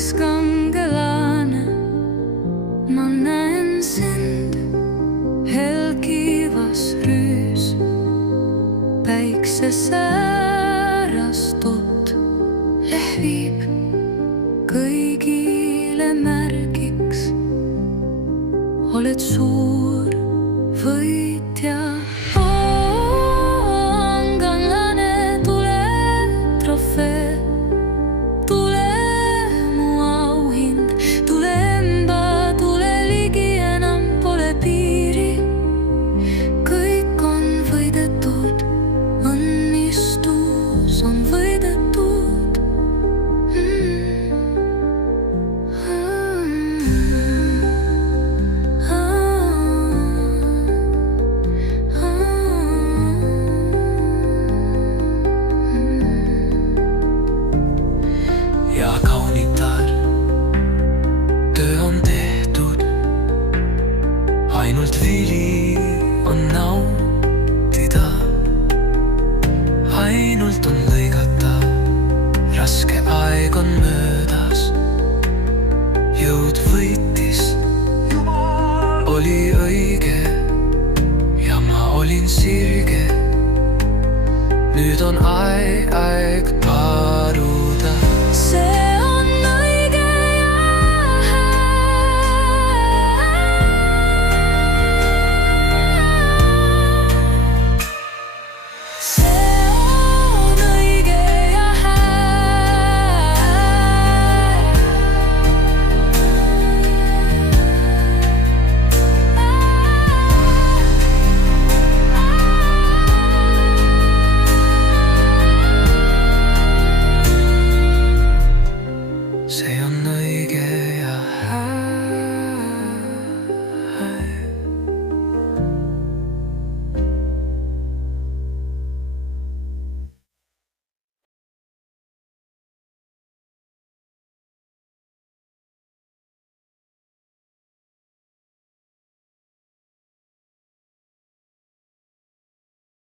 kaunis kangelane, ma näen sind helgivas rüüs. Päikse säärastut lehvib kõigile märgiks. Oled suur võitja. Kangelane, tule trofee, tule mu auhind, tule emba, tule ligi, enam pole piiri. Kõik on võidetud, õnnistus on võidetud. Ja kaunitar, töö on tehtud, ainult vili on nautida. Ainult on lõigata, raske aeg on möödas. Jõud võitis, oli õige ja ma olin sirge. Nüüd on aeg paruda.